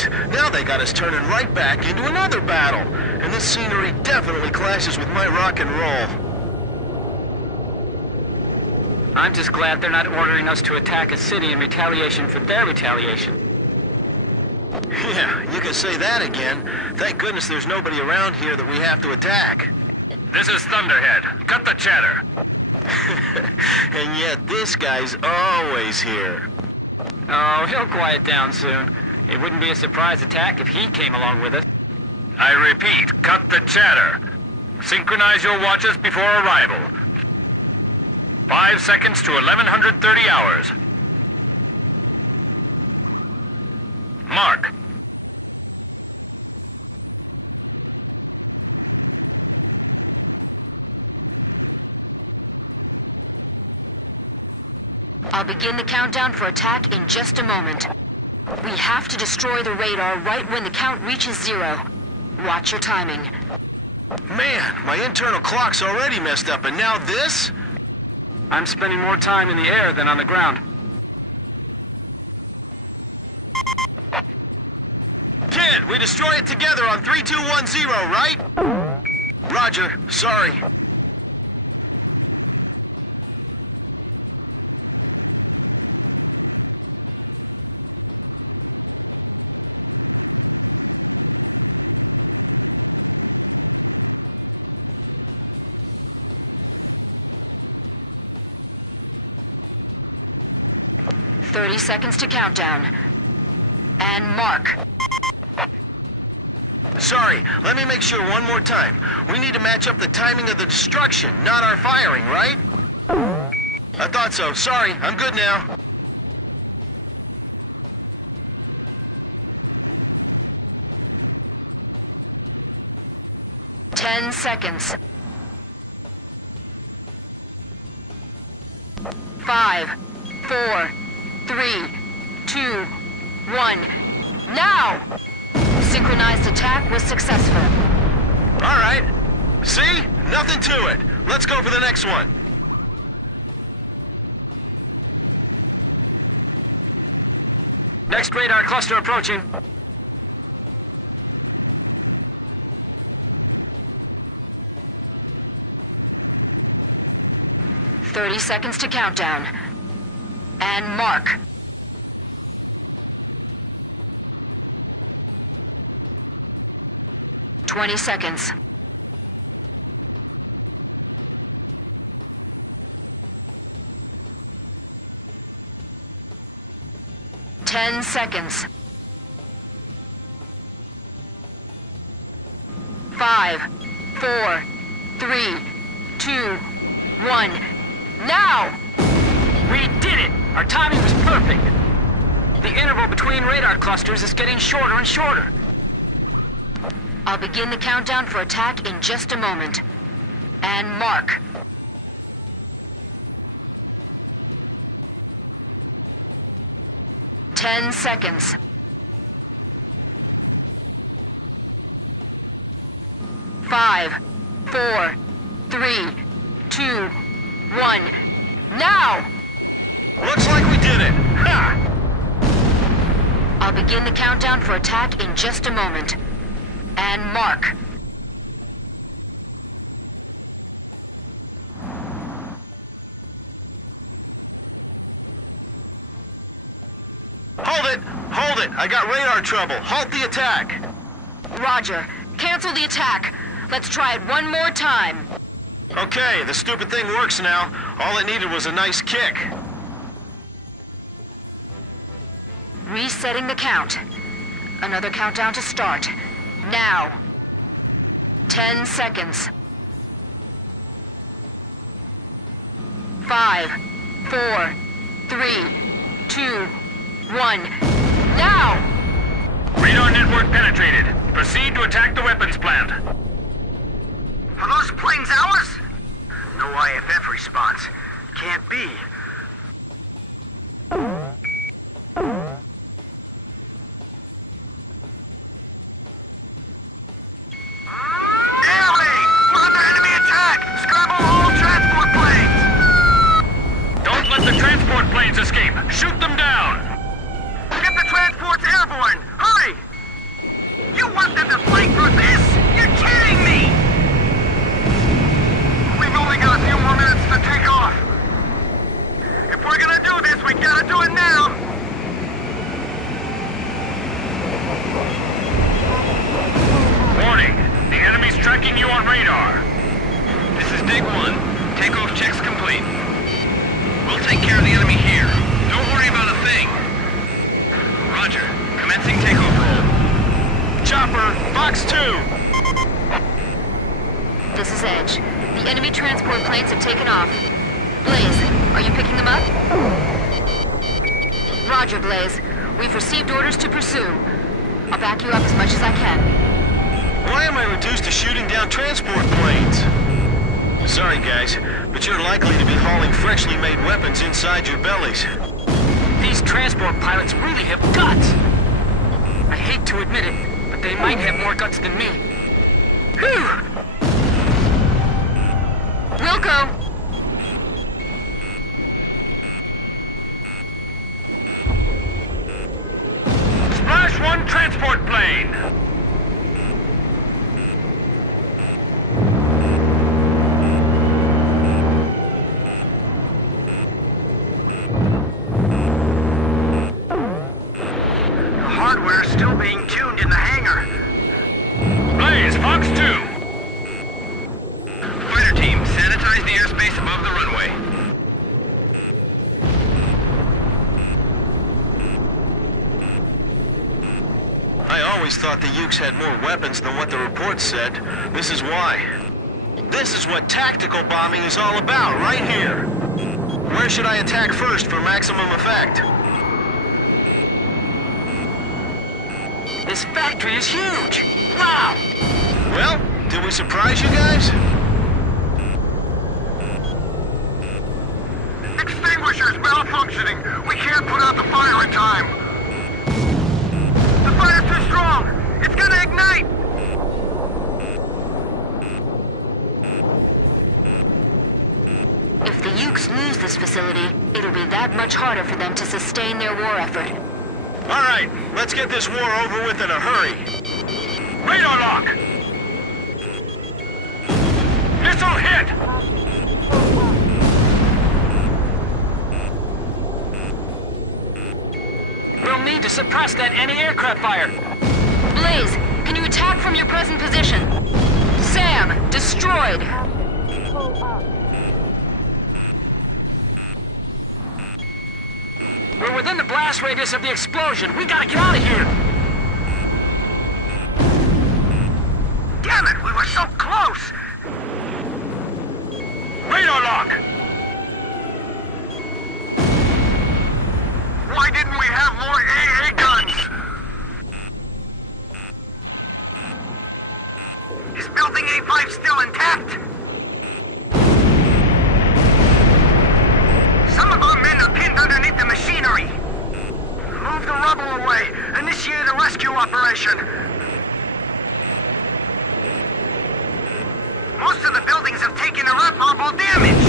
Jeez, now they got us turning right back into another battle. And this scenery definitely clashes with my rock and roll. I'm just glad they're not ordering us to attack a city in retaliation for their retaliation. Yeah, you can say that again. Thank goodness there's nobody around here that we have to attack. This is Thunderhead. Cut the chatter. And yet this guy's always here. Oh, he'll quiet down soon. It wouldn't be a surprise attack if he came along with us. I repeat, cut the chatter. Synchronize your watches before arrival. 5 seconds to 1130 hours. Mark. I'll begin the countdown for attack in just a moment. We have to destroy the radar right when the count reaches 0. Watch your timing. Man, my internal clock's already messed up, and now this? I'm spending more time in the air than on the ground. Kid, we destroy it together on 3210, right? Roger, sorry. "30 seconds to countdown. And mark. Sorry, let me make sure one more time. We need to match up the timing of the destruction, not our firing, right? I thought so. Sorry, I'm good now. "10 seconds. 5, 4, 3, 2, 1. Now! Synchronized attack was successful. All right. See? Nothing to it. Let's go for the next one. Next radar cluster approaching. "30 seconds to countdown. And mark. "20 seconds. "10 seconds. 5, 4, 3, 2, 1. Now! We did it! Our timing was perfect. The interval between radar clusters is getting shorter and shorter. I'll begin the countdown for attack in just a moment. And mark. "10 seconds. 5, 4, 3, 2, 1. Now! Looks like we did it. Ha! I'll begin the countdown for attack in just a moment. And mark. Hold it! Hold it! I got radar trouble. Halt the attack. Roger. Cancel the attack. Let's try it one more time. Okay, the stupid thing works now. All it needed was a nice kick. Resetting the count. Another countdown to start. Now. 10 seconds. 5, 4, 3, 2, 1. Now! Radar network penetrated. Proceed to attack the weapons plant. Are those planes ours? No IFF response. Can't be. Enemy! We're under enemy attack! Scramble all transport planes! Don't let the transport planes escape. Shoot them down. Get the transports airborne! Hurry! You want them to fight for this? You're kidding me! We've only got a few more minutes to take off. If we're gonna do this, we gotta do it now. Warning! The enemy's tracking you on radar. This is Dig 1. Takeoff checks complete. We'll take care of the enemy here. Don't worry about a thing. Roger. Commencing takeoff roll. Chopper, Fox 2. This is Edge. The enemy transport planes have taken off. Blaze, are you picking them up? Roger, Blaze. We've received orders to pursue. I'll back you up as much as I can. Why am I reduced to shooting down transport planes? Sorry, guys, but you're likely to be hauling freshly made weapons inside your bellies. These transport pilots really have guts. I hate to admit it, but they might have more guts than me. Whew! Wilco! Splash 1 transport plane! The hardware's still being tuned in the hangar. Blaze, Fox 2! Fighter team, sanitize the airspace above the runway. I always thought the Ukes had more weapons than what the report said. This is why. This is what tactical bombing is all about, right here. Where should I attack first for maximum effect? This factory is huge! Wow! Well, did we surprise you guys? Extinguishers malfunctioning. We can't put out the fire in time. The fire's too strong. It's gonna ignite. If the Ukes lose this facility, it'll be that much harder for them to sustain their war effort. All right, let's get this war over with in a hurry. Radar lock! Missile hit! We'll need to suppress that anti-aircraft fire. Blaze, can you attack from your present position? Sam, destroyed! We're within the blast radius of the explosion. We gotta get out of here! Damn it, we were so close. Radar lock! Why didn't we have more AA guns? Is building A5 still intact? Some of our men are pinned underneath the machinery. Move the rubble away. Initiate a rescue operation. Most of the buildings have taken irreparable damage.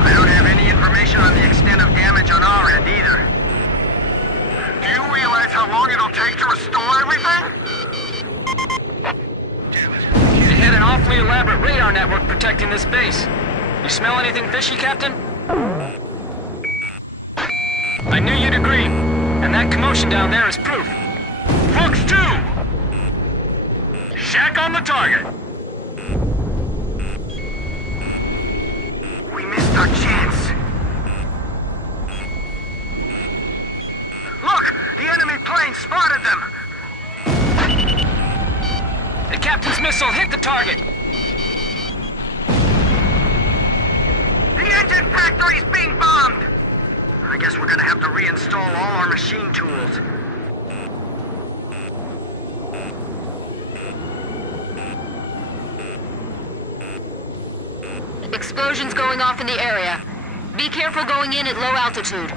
I don't have any information on the extent of damage on our end either. Do you realize how long it'll take to restore everything? They had an awfully elaborate radar network protecting this base. You smell anything fishy, Captain? I knew you'd agree. And that commotion down there is proof. Fox 2! Shack on the target! We missed our chance. Look! The enemy plane spotted them! The captain's missile hit the target. The engine factory's being bombed! I guess we're gonna have to reinstall all our machine tools. Explosions going off in the area. Be careful going in at low altitude.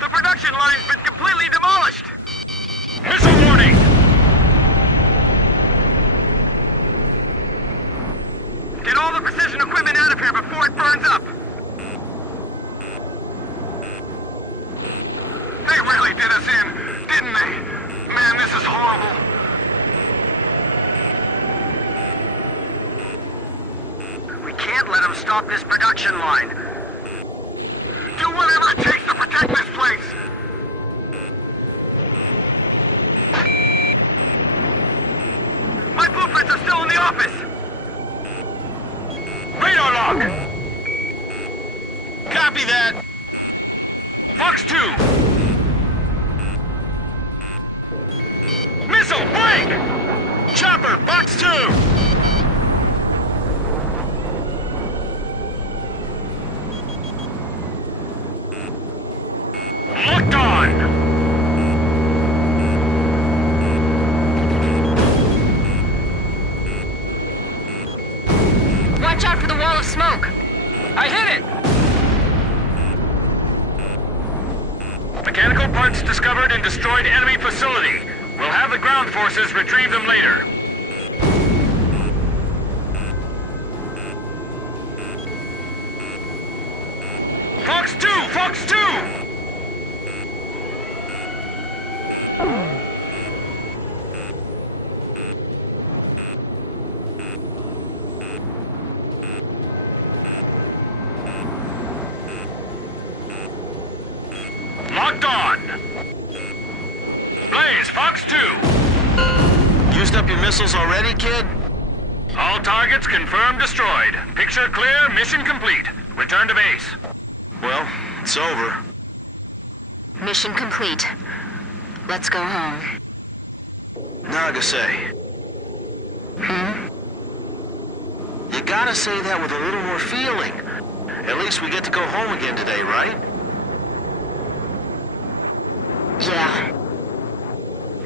The production line's been completely demolished! Missile warning! Get all the precision equipment out of here before it burns up! Hey, we're them stop this production line. Do whatever it takes to protect this place! My blueprints are still in the office! Radar lock! Copy that! Fox 2! Missile, break! Chopper, Box 2! Locked on! Watch out for the wall of smoke! I hit it! Mechanical parts discovered in destroyed enemy facility. We'll have the ground forces retrieve them later. Fox 2! Fox 2! Locked on! Blaze, Fox 2! Used up your missiles already, kid? All targets confirmed destroyed. Picture clear, mission complete. Return to base. Well, it's over. Mission complete. Let's go home. Nagase. You gotta say that with a little more feeling. At least we get to go home again today, right? Yeah,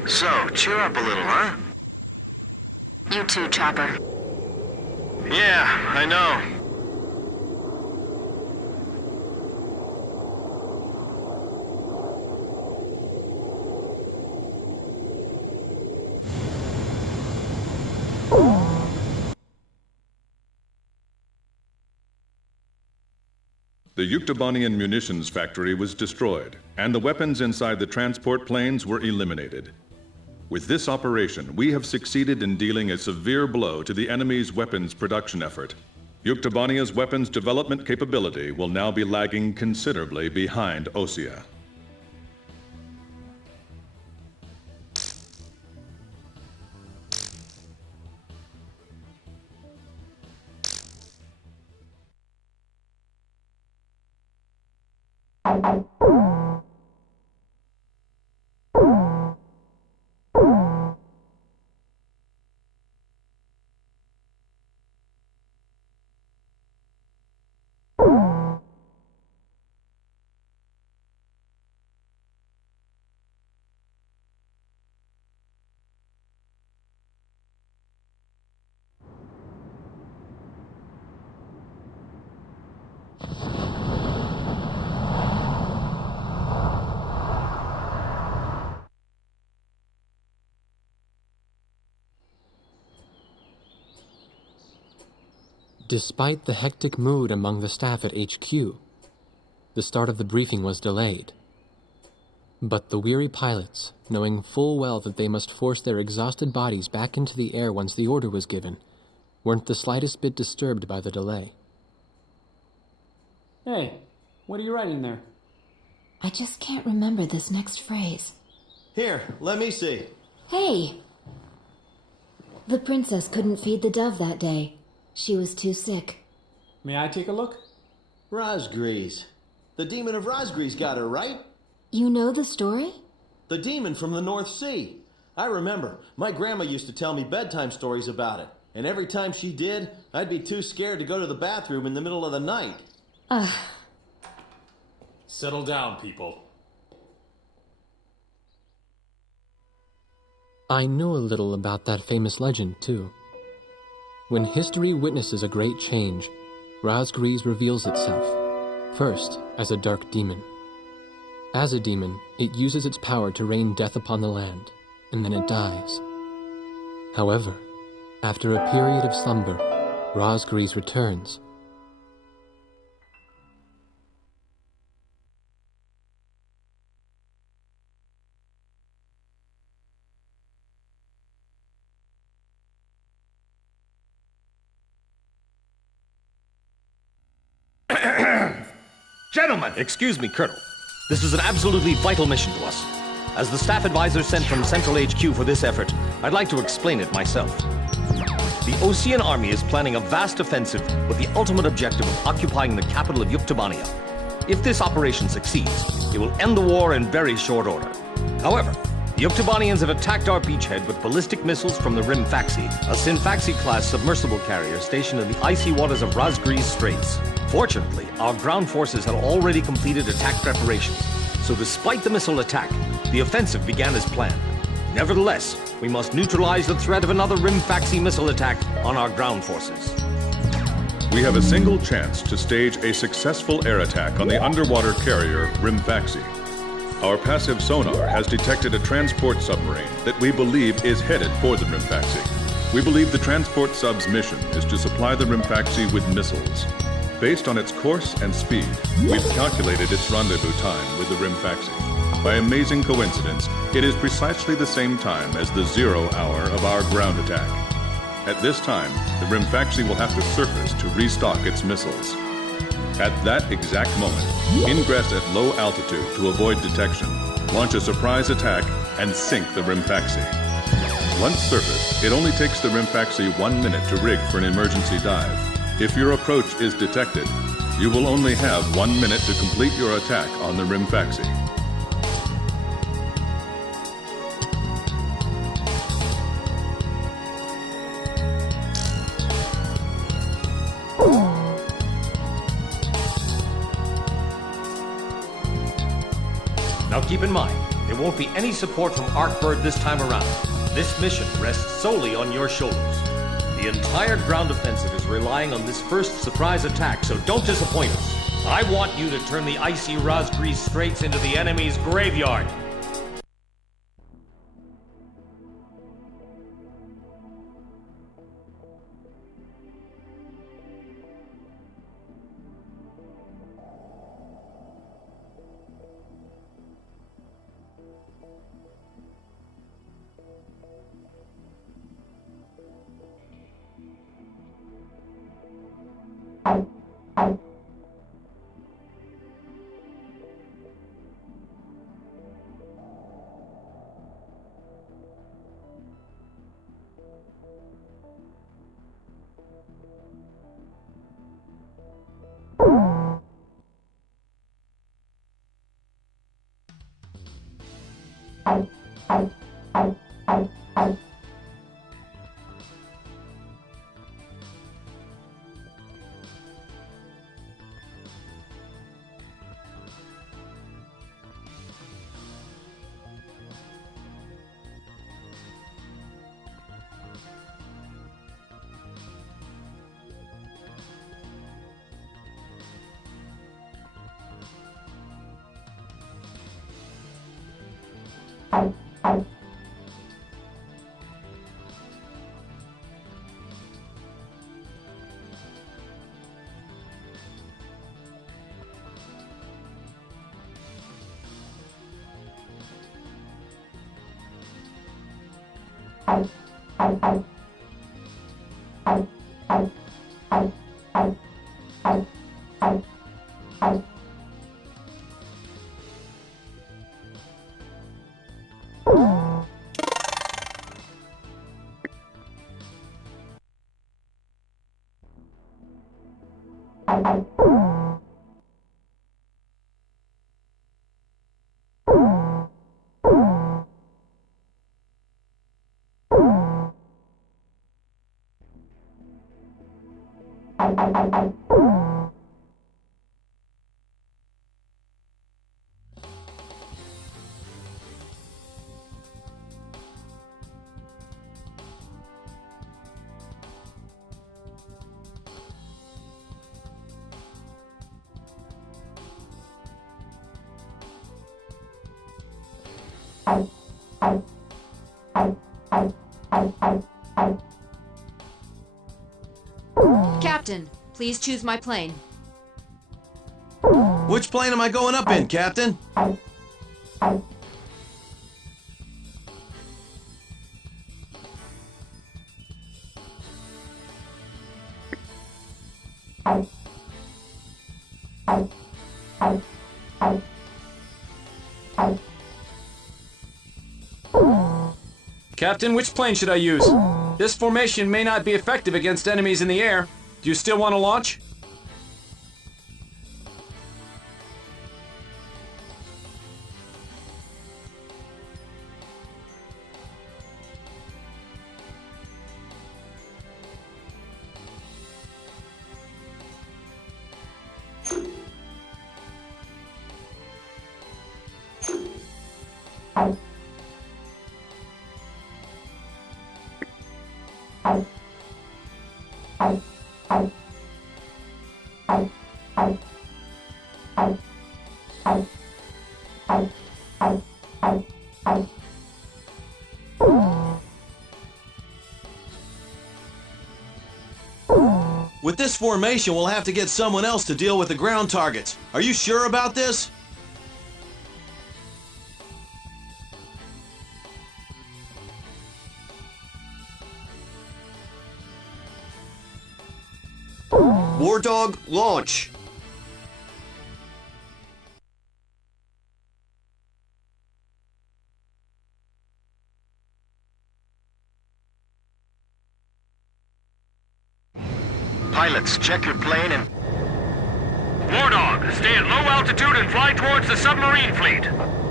So, cheer up a little, huh? you too, Chopper. Yeah, I know. The Yuktobanian munitions factory was destroyed, and the weapons inside the transport planes were eliminated. With this operation, we have succeeded in dealing a severe blow to the enemy's weapons production effort. Yuktobania's weapons development capability will now be lagging considerably behind Osea. Despite the hectic mood among the staff at HQ, the start of the briefing was delayed. But the weary pilots, knowing full well that they must force their exhausted bodies back into the air once the order was given, weren't the slightest bit disturbed by the delay. Hey, what are you writing there? I just can't remember this next phrase. Here, let me see. Hey! The princess couldn't feed the dove that day. She was too sick. May I take a look? Rosgrees. The demon of Rosgrees got her, right? You know the story? The demon from the North Sea. I remember. My grandma used to tell me bedtime stories about it. And every time she did, I'd be too scared to go to the bathroom in the middle of the night. Settle down, people. I know a little about that famous legend, too. When history witnesses a great change, Rosgrees reveals itself, first as a dark demon. As a demon, it uses its power to rain death upon the land, and then it dies. However, after a period of slumber, Rosgrees returns. Gentlemen! Excuse me, Colonel. This is an absolutely vital mission to us. As the staff advisor sent from Central HQ for this effort, I'd like to explain it myself. The Osean Army is planning a vast offensive with the ultimate objective of occupying the capital of Yuktobania. If this operation succeeds, it will end the war in very short order. However, the Yuktobanians have attacked our beachhead with ballistic missiles from the Rimfaxi, a Sinfaxi-class submersible carrier stationed in the icy waters of Razgriz Straits. Fortunately, our ground forces had already completed attack preparations, so despite the missile attack, the offensive began as planned. Nevertheless, we must neutralize the threat of another Rimfaxi missile attack on our ground forces. We have a single chance to stage a successful air attack on the underwater carrier Rimfaxi. Our passive sonar has detected a transport submarine that we believe is headed for the Rimfaxi. We believe the transport sub's mission is to supply the Rimfaxi with missiles. Based on its course and speed, we've calculated its rendezvous time with the Rimfaxi. By amazing coincidence, it is precisely the same time as the 0 hour of our ground attack. At this time, the Rimfaxi will have to surface to restock its missiles. At that exact moment, ingress at low altitude to avoid detection, launch a surprise attack, and sink the Rimfaxi. Once surfaced, it only takes the Rimfaxi 1 minute to rig for an emergency dive. If your approach is detected, you will only have 1 minute to complete your attack on the Rimfaxi. Now keep in mind, there won't be any support from Arcbird this time around. This mission rests solely on your shoulders. The entire ground offensive is relying on this first surprise attack, so don't disappoint us. I want you to turn the icy Razgriz Straits into the enemy's graveyard. Captain, please choose my plane. Which plane am I going up in, Captain? Captain, which plane should I use? This formation may not be effective against enemies in the air. Do you still want to launch? With this formation, we'll have to get someone else to deal with the ground targets. Are you sure about this? War Dog, launch! Pilots, check your plane and... War Dog, stay at low altitude and fly towards the submarine fleet.